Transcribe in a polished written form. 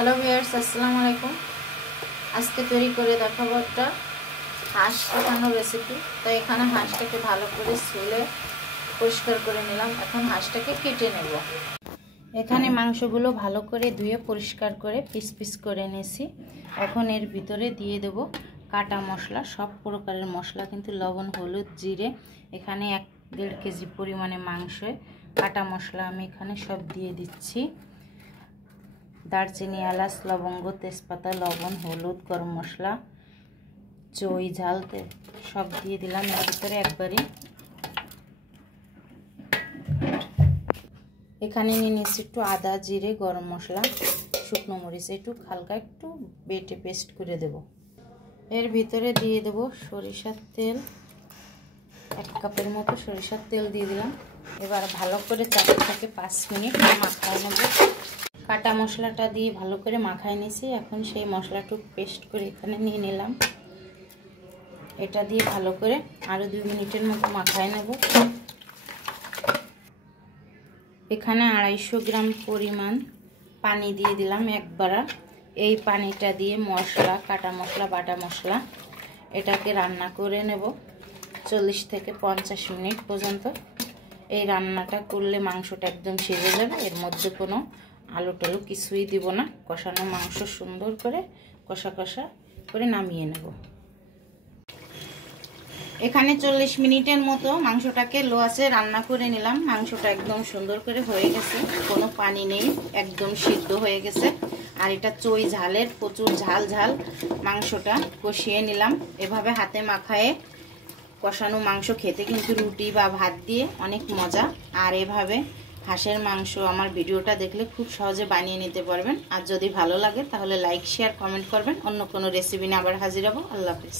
Hello viewers, আসসালামু আলাইকুম। আজকে তৈরি করে দেখাবো একটা হাঁস কাটানোর রেসিপি। তো এখানে হাঁসটাকে ভালো করে ছুলে পরিষ্কার করে নিলাম। এখন হাঁসটাকে কেটে নেব। এখানে মাংসগুলো ভালো করে ধুয়ে পরিষ্কার করে পিস পিস করে নিয়েছি। এখন এর ভিতরে দিয়ে দেব কাটা মশলা, সব প্রকারের মশলা, কিন্তু লবণ, হলুদ, জিরে। এখানে 1-1.5 কেজি পরিমাণে মাংসে কাটা মশলা আমি এখানে সব দিয়ে দিচ্ছি। দারচিনি, এলাচ, লবঙ্গ, তেজপাতা, লবণ, হলুদ, গরম মশলা, চই, ঝাল সব দিয়ে দিলাম এর ভিতরে একবারই। এখানে নিয়ে নিচ্ছি একটু আদা, জিরে, গরম মশলা, শুকনো মরিচ, একটু হালকা একটু বেটে পেস্ট করে দেব। এর ভিতরে দিয়ে দেব সরিষার তেল, 1 কাপের মতো সরিষার তেল দিয়ে দিলাম। এবার ভালো করে 4 থেকে 5 মিনিট মাখায় নেব। কাটা মশলাটা দিয়ে ভালো করে মাখায় নিয়েছি। এখন সেই মশলাটুকু পেস্ট করে এখানে নিয়ে নিলাম। এটা দিয়ে ভালো করে আরও 2 মিনিটের মতো মাখায় নেব। এখানে 250 গ্রাম পরিমাণ পানি দিয়ে দিলাম একবারে। এই পানিটা দিয়ে মশলা, কাটা মশলা, বাটা মশলা এটাকে রান্না করে নেব 40 থেকে 50 মিনিট পর্যন্ত। এই রান্নাটা করলে মাংসটা একদম সিজে যাবে। এর মধ্যে কোনো আলু টালু কিছুই দিব না। কষানো মাংস সুন্দর করে কষা কষা করে নামিয়ে নেব। এখানে 40 মিনিটের মতো মাংসটাকে লো আঁচে রান্না করে নিলাম। মাংসটা একদম সুন্দর করে হয়ে গেছে, কোনো পানি নেই, একদম সিদ্ধ হয়ে গেছে। আর এটা চই ঝালের, প্রচুর ঝাল ঝাল মাংসটা কষিয়ে নিলাম। এভাবে হাতে মাখায়ে কষানো মাংস খেতে কিন্তু রুটি বা ভাত দিয়ে অনেক মজা। আর এভাবে হাঁসের মাংস আমার ভিডিওটা দেখলে খুব সহজে বানিয়ে নিতে পারবেন। আর যদি ভালো লাগে তাহলে লাইক, শেয়ার, কমেন্ট করবেন। অন্য কোনো রেসিপি নিয়ে আবার হাজির হব। আল্লাহ হাফেজ।